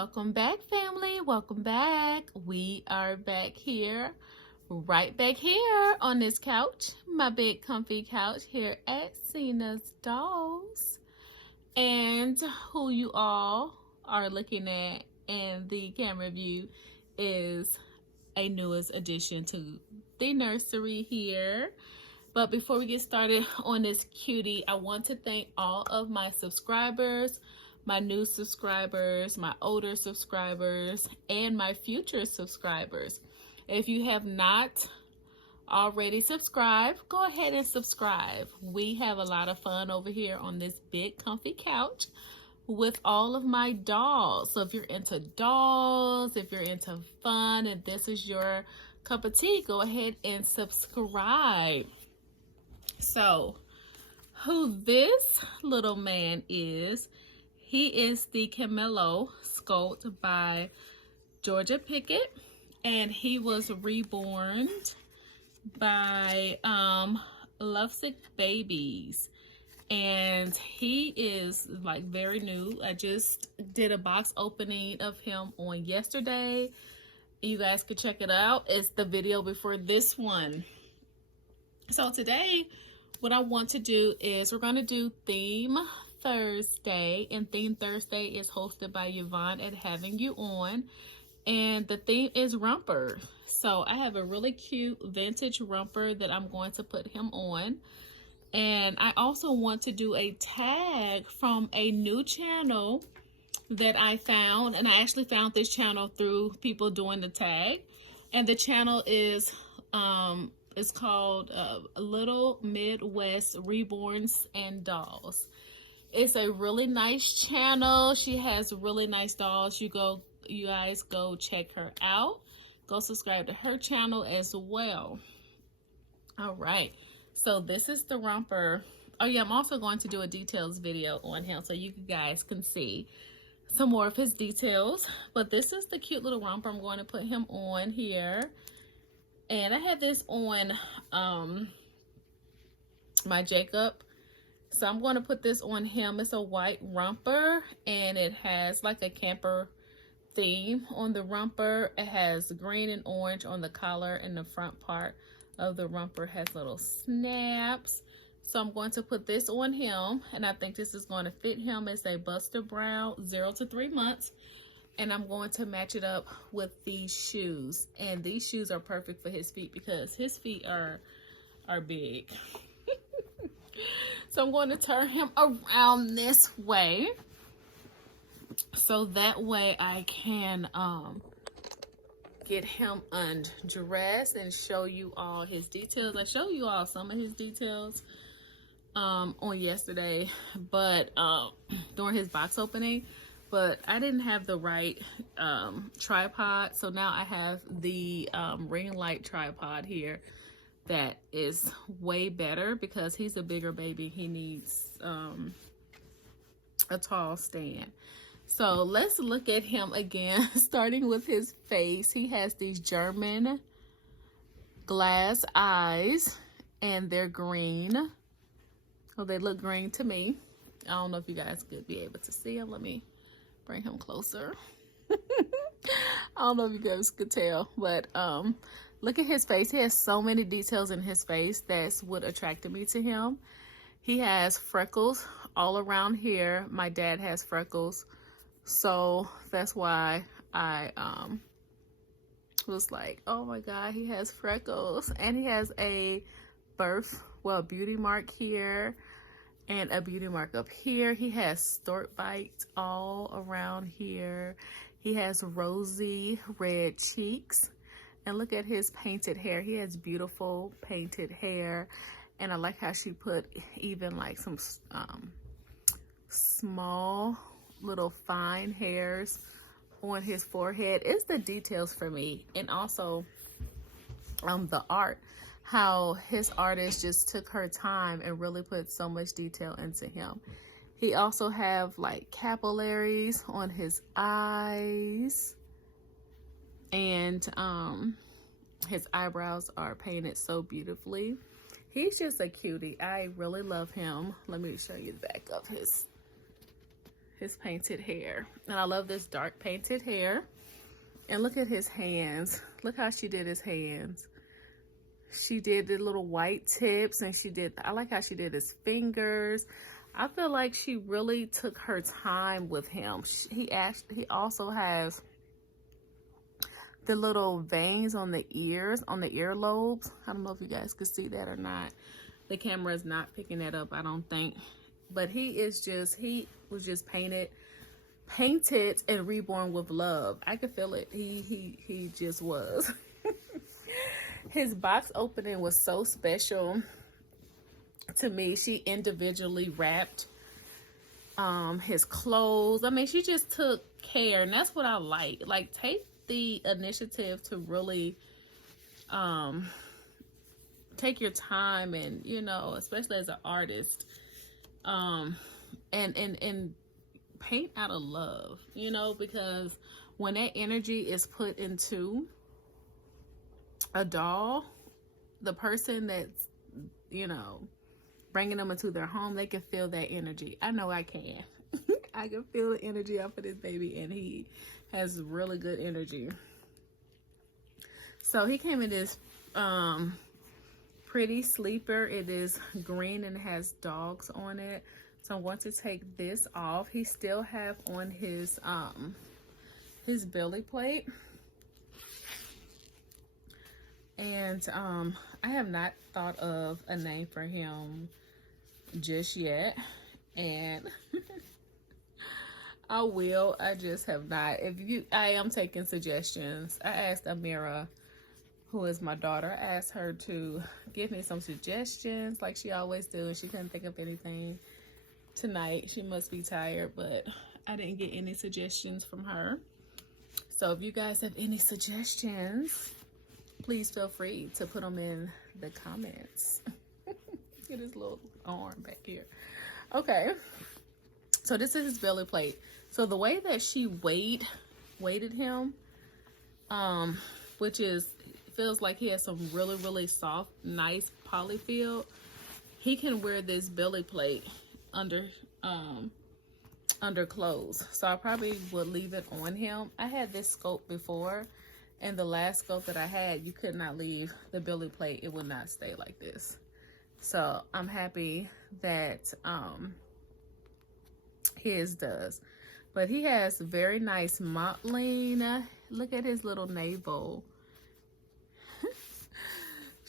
Welcome back, family. Welcome back. We are back here, right back here on this couch, my big comfy couch here at Cena's Dolls. And who you all are looking at in the camera view is a newest addition to the nursery here. But before we get started on this cutie, I want to thank all of my subscribers, my new subscribers, my older subscribers, and my future subscribers. If you have not already subscribed, go ahead and subscribe. We have a lot of fun over here on this big comfy couch with all of my dolls. So if you're into dolls, if you're into fun, and this is your cup of tea, go ahead and subscribe. So who this little man is, he is the Camilo sculpt by Jorja Pigott, and he was reborn by Lovesick Babies, and he is like very new. I just did a box opening of him on yesterday. You guys could check it out. It's the video before this one. So today what I want to do is we're going to do Theme Thursday, and Theme Thursday is hosted by Yvonne at Having You On, and the theme is romper. So I have a really cute vintage romper that I'm going to put him on, and I also want to do a tag from a new channel that I found, and I actually found this channel through people doing the tag, and the channel is it's called Little Midwest Reborns and Dolls. It's a really nice channel. She has really nice dolls. You guys go check her out. Go subscribe to her channel as well. All right. So this is the romper. Oh yeah, I'm also going to do a details video on him so you guys can see some more of his details. But this is the cute little romper. I'm going to put him on here. And I have this on my Jacob. So I'm going to put this on him. It's a white romper, and it has like a camper theme on the romper. It has green and orange on the collar, and the front part of the romper has little snaps. So I'm going to put this on him, and I think this is going to fit him. It's a Buster Brown 0 to 3 months. And I'm going to match it up with these shoes. And these shoes are perfect for his feet because his feet are big. So I'm going to turn him around this way, so that way I can get him undressed and show you all his details. I showed you all some of his details on yesterday, but during his box opening, but I didn't have the right tripod, so now I have the ring light tripod here that is way better because he's a bigger baby. He needs a tall stand. So let's look at him again, starting with his face. He has these German glass eyes, and they're green. Oh, they look green to me. I don't know if you guys could be able to see him. Let me bring him closer. I don't know if you guys could tell, but look at his face. He has so many details in his face. That's what attracted me to him. He has freckles all around here. My dad has freckles, so that's why I was like, oh my god, he has freckles. And he has a beauty mark here and a beauty mark up here. He has stork bites all around here. He has rosy red cheeks. And look at his painted hair. He has beautiful painted hair. And I like how she put even like some small little fine hairs on his forehead. It's the details for me. And also the art. How his artist just took her time and really put so much detail into him. He also have like capillaries on his eyes. And his eyebrows are painted so beautifully. He's just a cutie. I really love him. Let me show you the back of his painted hair. And I love this dark painted hair. And look at his hands. Look how she did his hands. She did the little white tips, and I like how she did his fingers. I feel like she really took her time with him. He also has the little veins on the ears, on the earlobes. I don't know if you guys can see that or not. The camera is not picking that up, I don't think. But he was just painted and reborn with love. I could feel it. He just was. His box opening was so special to me. She individually wrapped his clothes. I mean, she just took care, and that's what I like. Like, take the initiative to really take your time, and especially as an artist, and paint out of love, because when that energy is put into a doll, the person that's bringing them into their home, they can feel that energy. I know I can. I can feel the energy off of this baby, and he has really good energy. So he came in this pretty sleeper. It is green and has dogs on it. So I'm going to take this off. He still have on his belly plate. And I have not thought of a name for him just yet. And I will. I just have not. I am taking suggestions. I asked Amira, who is my daughter, I asked her to give me some suggestions like she always do, and she couldn't think of anything tonight. She must be tired, but I didn't get any suggestions from her. So if you guys have any suggestions, please feel free to put them in the comments. Get his little arm back here. Okay, so this is his belly plate. So the way that she weighted him, which feels like he has some really, really soft, nice polyfield. He can wear this belly plate under clothes. So I probably would leave it on him. I had this scope before, and the last scope that I had, you could not leave the belly plate. It would not stay like this. So I'm happy that his does. But he has very nice mottling. Look at his little navel.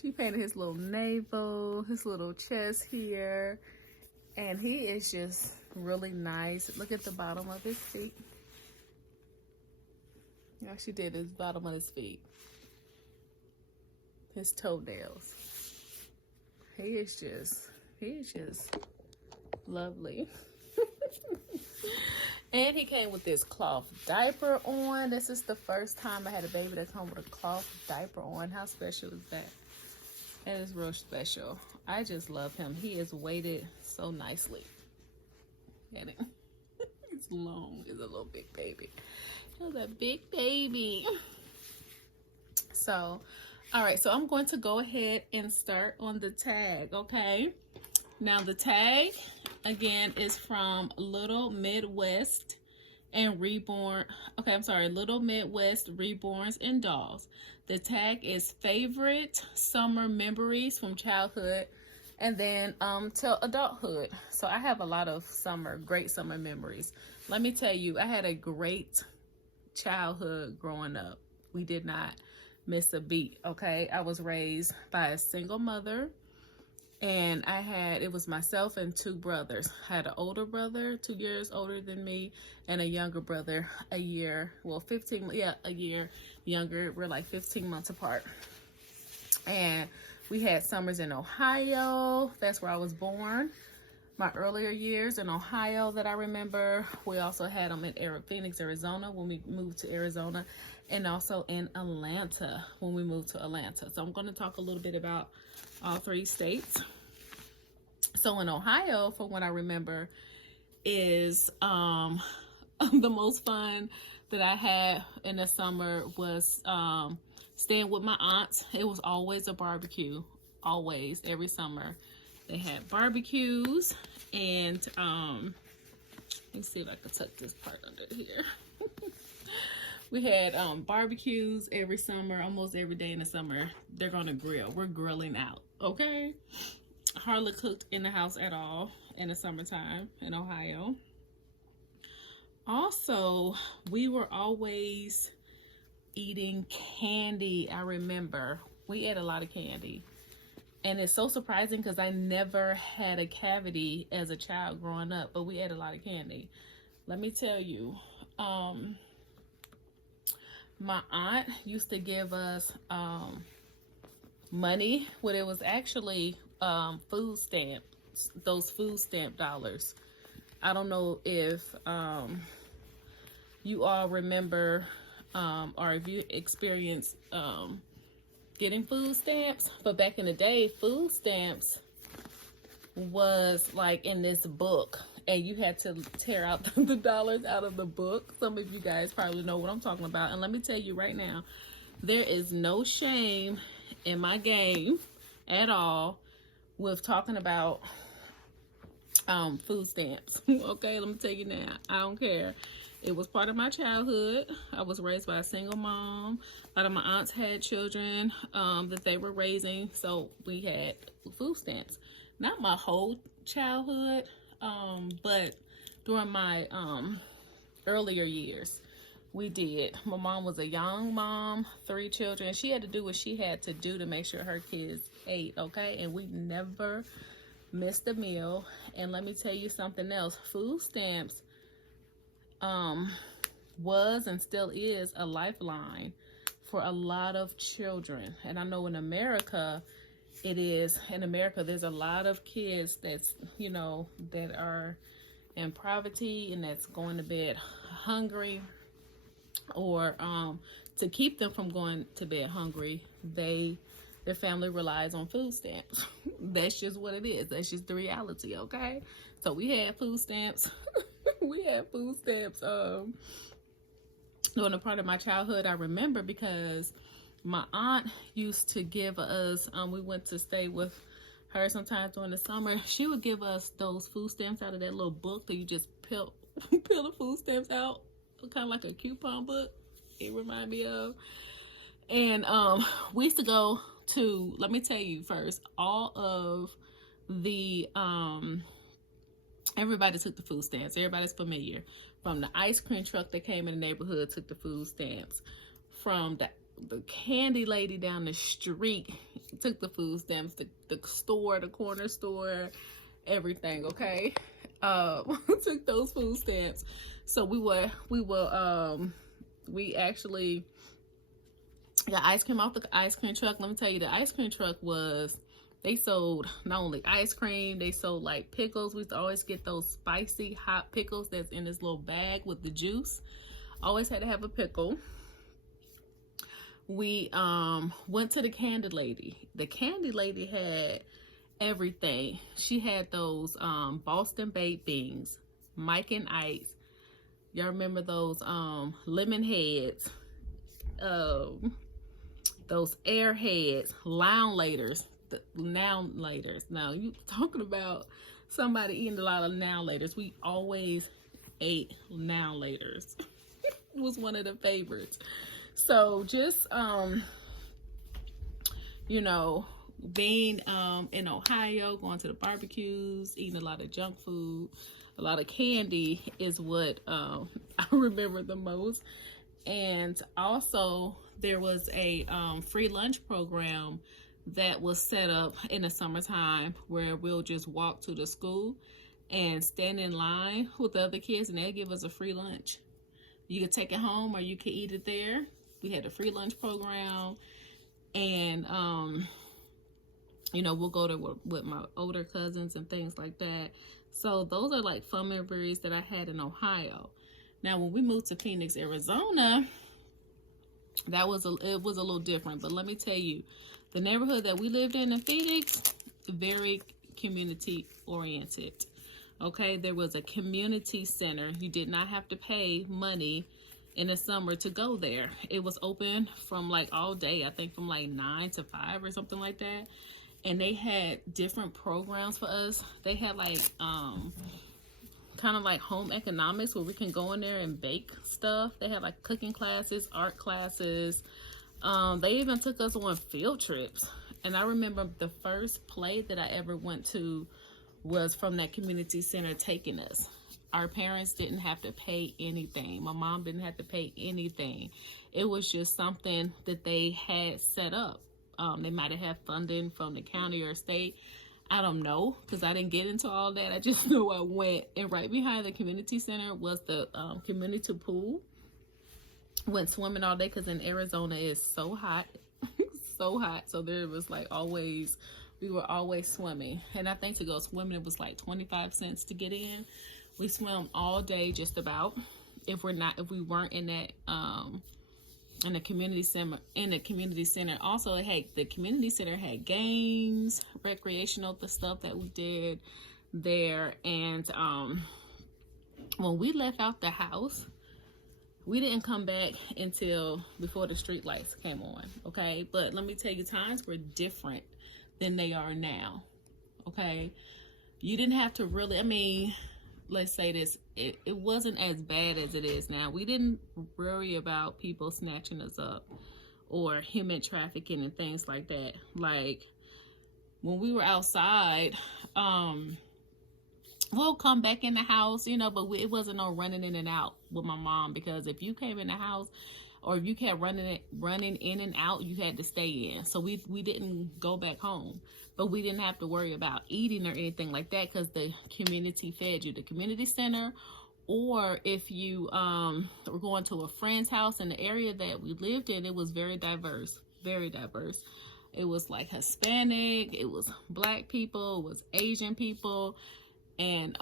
She painted his little navel, his little chest here. And he is just really nice. Look at the bottom of his feet. Yeah, she did his bottom of his feet. His toenails. He is just lovely. And he came with this cloth diaper on. This is the first time I had a baby that come with a cloth diaper on. How special is that? That is real special. I just love him. He is weighted so nicely. Get it? He's long. He's a little big baby. He's a big baby. So, all right. So I'm going to go ahead and start on the tag. Okay. Now the tag again is from Little Midwest and Reborn. Okay, I'm sorry. Little Midwest Reborns and Dolls. The tag is favorite summer memories from childhood and then till adulthood. So I have a lot of great summer memories. Let me tell you, I had a great childhood growing up. We did not miss a beat, okay? I was raised by a single mother, and it was myself and two brothers. I had an older brother, 2 years older than me, and a younger brother, a year younger. We're like 15 months apart. And we had summers in Ohio. That's where I was born. My earlier years in Ohio that I remember. We also had them in Phoenix, Arizona when we moved to Arizona, and also in Atlanta when we moved to Atlanta. So I'm going to talk a little bit about all 3 states. So in Ohio, from what I remember, is the most fun that I had in the summer was staying with my aunts. It was always a barbecue, always, every summer. They had barbecues, and me see if I can tuck this part under here. We had barbecues every summer, almost every day in the summer. They're gonna grill. We're grilling out, okay? Hardly cooked in the house at all in the summertime in Ohio. Also, we were always eating candy. I remember we ate a lot of candy. And it's so surprising because I never had a cavity as a child growing up, but we ate a lot of candy. Let me tell you, my aunt used to give us money when it was actually food stamps, those food stamp dollars. I don't know if you all remember or if you experienced getting food stamps, but back in the day, food stamps was like in this book, and you had to tear out the dollars out of the book. Some of you guys probably know what I'm talking about. And let me tell you right now, there is no shame in my game at all with talking about food stamps. Okay, let me tell you now, I don't care. It was part of my childhood. I was raised by a single mom. A lot of my aunts had children that they were raising, so we had food stamps. Not my whole childhood, but during my earlier years, we did. My mom was a young mom, 3 children. She had to do what she had to do to make sure her kids ate, okay? And we never missed a meal. And let me tell you something else. Food stamps was and still is a lifeline for a lot of children. And I know in America, it is. In America, there's a lot of kids that's, you know, that are in poverty and that's going to bed hungry, or to keep them from going to bed hungry, their family relies on food stamps. That's just what it is. That's just the reality, okay? So we had food stamps. We had food stamps during a part of my childhood. I remember because my aunt used to give us, we went to stay with her sometimes during the summer. She would give us those food stamps out of that little book that you just peel the food stamps out, kind of like a coupon book, it reminded me of. And we used to go to, let me tell you first, all of the, everybody took the food stamps. Everybody's familiar. From the ice cream truck that came in the neighborhood took the food stamps. From the candy lady down the street took the food stamps. The store, the corner store, everything, okay? Took those food stamps. So we actually got ice cream off the ice cream truck. Let me tell you, the ice cream truck they sold not only ice cream, they sold like pickles. We used to always get those spicy hot pickles that's in this little bag with the juice. Always had to have a pickle. We went to the candy lady. The candy lady had everything. She had those Boston baked beans, Mike and Ice. Y'all remember those lemon heads, those airheads, now laters. Now you talking about somebody eating a lot of now laters. We always ate now laters. It was one of the favorites. So just you know, being in Ohio, going to the barbecues, eating a lot of junk food, a lot of candy is what I remember the most. And also there was a free lunch program that was set up in the summertime where we'll just walk to the school and stand in line with the other kids, and they'll give us a free lunch. You could take it home or you could eat it there. We had a free lunch program, and you know, we'll go to with my older cousins and things like that. So those are like fun memories that I had in Ohio. Now when we moved to Phoenix, Arizona, it was a little different. But let me tell you, the neighborhood that we lived in Phoenix, very community oriented. Okay, there was a community center. You did not have to pay money in the summer to go there. It was open from like all day, I think from like 9 to 5 or something like that. And they had different programs for us. They had like kind of like home economics where we can go in there and bake stuff. They have like cooking classes, art classes. They even took us on field trips. And I remember the first play that I ever went to was from that community center taking us. Our parents didn't have to pay anything. My mom didn't have to pay anything. It was just something that they had set up. They might have had funding from the county or state. I don't know, because I didn't get into all that. I just know I went. And right behind the community center was the community pool. Went swimming all day because in Arizona it's so hot. So hot. So there was like always, we were always swimming. And I think to go swimming, it was like 25 cents to get in. We swam all day just about. If we weren't in that, in the community center, also the community center had games, recreational, the stuff that we did there. And when we left out the house, we didn't come back until before the street lights came on. Okay, but let me tell you, times were different than they are now. Okay, you didn't have to really, I mean, let's say this, it wasn't as bad as it is now. We didn't worry about people snatching us up or human trafficking and things like that. Like when we were outside, we'll come back in the house, you know, but it wasn't no running in and out with my mom, because if you came in the house or if you kept running in and out, you had to stay in. So we didn't go back home. But we didn't have to worry about eating or anything like that because the community fed you. The community center, or if you were going to a friend's house in the area that we lived in, it was very diverse, very diverse. It was like Hispanic, it was Black people, it was Asian people, and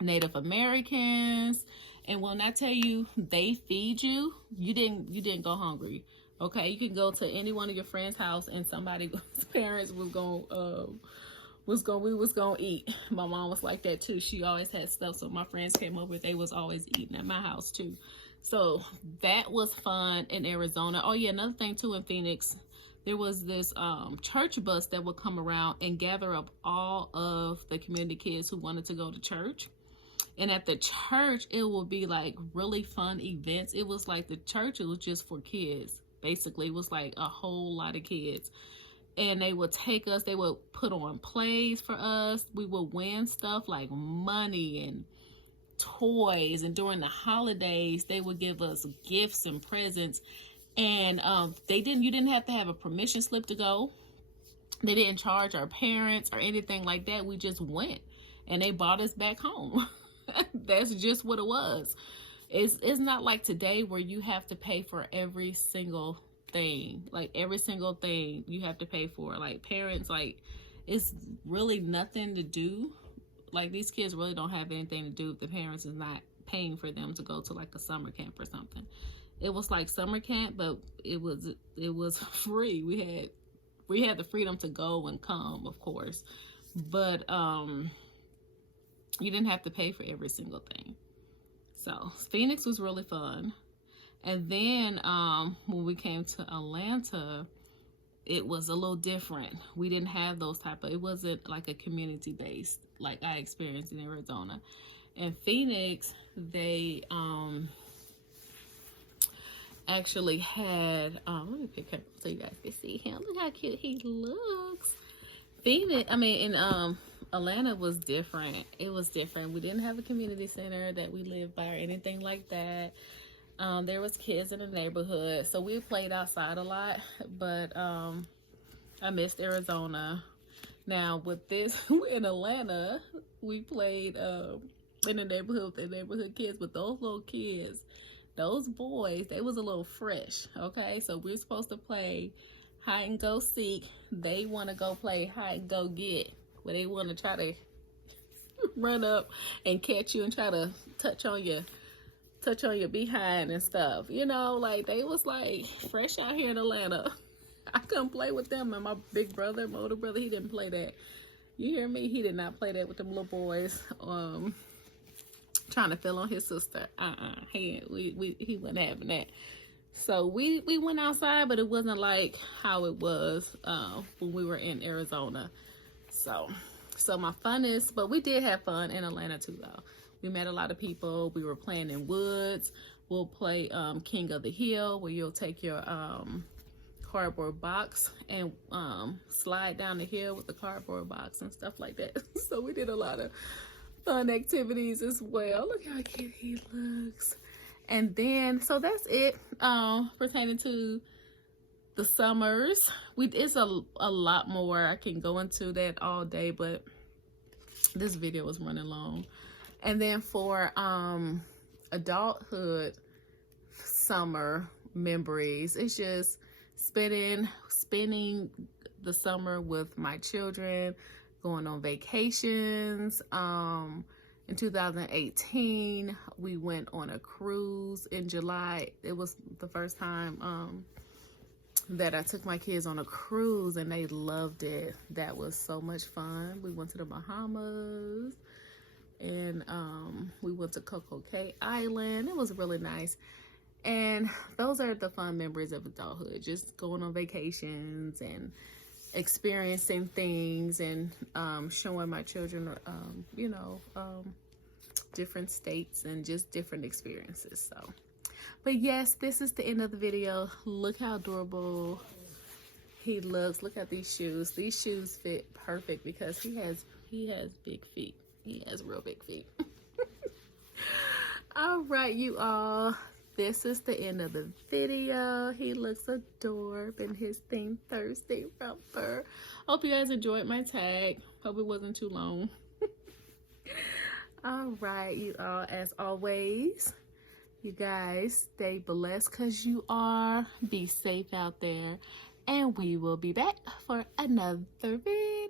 Native Americans. And when I tell you they feed you, you didn't go hungry. Okay, you can go to any one of your friends' house and somebody's parents was gonna eat. My mom was like that too. She always had stuff. So my friends came over, they was always eating at my house too. So that was fun in Arizona. Oh yeah, another thing too in Phoenix, there was this church bus that would come around and gather up all of the community kids who wanted to go to church. And at the church, it would be like really fun events. It was like the church, it was just for kids. Basically, it was like a whole lot of kids. And they would take us, they would put on plays for us. We would win stuff like money and toys. And during the holidays, they would give us gifts and presents. And you didn't have to have a permission slip to go. They didn't charge our parents or anything like that. We just went. And they brought us back home. That's just what it was. It's not like today where you have to pay for every single thing. Like every single thing you have to pay for. Like parents, like it's really nothing to do. Like these kids really don't have anything to do if the parents is not paying for them to go to like a summer camp or something. It was like summer camp, but it was free. We had the freedom to go and come, of course. But you didn't have to pay for every single thing. So Phoenix was really fun. And then when we came to Atlanta, it was a little different. We didn't have those it wasn't like a community based like I experienced in Arizona. In Phoenix, they actually had, let me pick him so you guys can see him. Look how cute he looks. In Atlanta was different. It was different. We didn't have a community center that we lived by or anything like that. There was kids in the neighborhood, so we played outside a lot, but I missed Arizona. Now with this, in Atlanta, we played in the neighborhood with the neighborhood kids, but those little kids, those boys, they was a little fresh, okay? So we're supposed to play hide and go seek. They want to go play hide and go get, where they want to try to run up and catch you and try to touch on your behind and stuff. You know, like they was like fresh out here in Atlanta. I couldn't play with them. And my big brother, my older brother, he didn't play that. You hear me? He did not play that with them little boys. Trying to feel on his sister. He wasn't having that. So we went outside, but it wasn't like how it was when we were in Arizona. So So my funnest, but we did have fun in Atlanta too, though. We met a lot of people. We were playing in woods. We'll play King of the Hill, where you'll take your cardboard box and slide down the hill with the cardboard box and stuff like that. So we did a lot of fun activities as well. Look how cute he looks. And then, so that's it pertaining to the summers. It's a lot more. I can go into that all day, but this video is running long. And then for adulthood summer memories, it's just spending the summer with my children, going on vacations. In 2018, we went on a cruise in July. It was the first time that I took my kids on a cruise, and they loved it. That was so much fun. We went to the Bahamas, and we went to Coco Cay Island. It was really nice. And those are the fun memories of adulthood, just going on vacations and experiencing things, and showing my children different states and just different experiences. So, but yes, this is the end of the video. Look how adorable he looks. Look at these shoes. These shoes fit perfect because he has big feet. He has real big feet. All right, you all, this is the end of the video. He looks adorable in his Theme Thursday romper. Hope you guys enjoyed my tag. Hope it wasn't too long. All right, you all, as always, you guys stay blessed because you are. Be safe out there. And we will be back for another video.